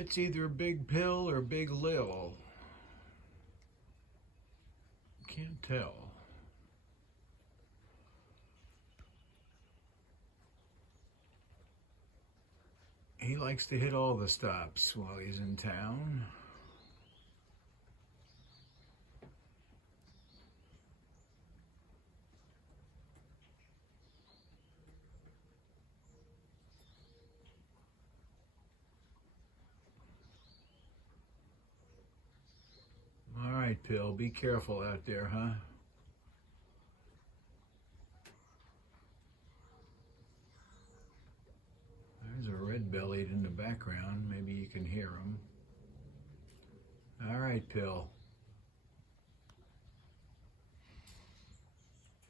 It's either Big Pill or Big Lil. Can't tell. He likes to hit all the stops while he's in town. All right, Pill, be careful out there, huh? There's a red-bellied in the background. Maybe you can hear him. All right, Pill.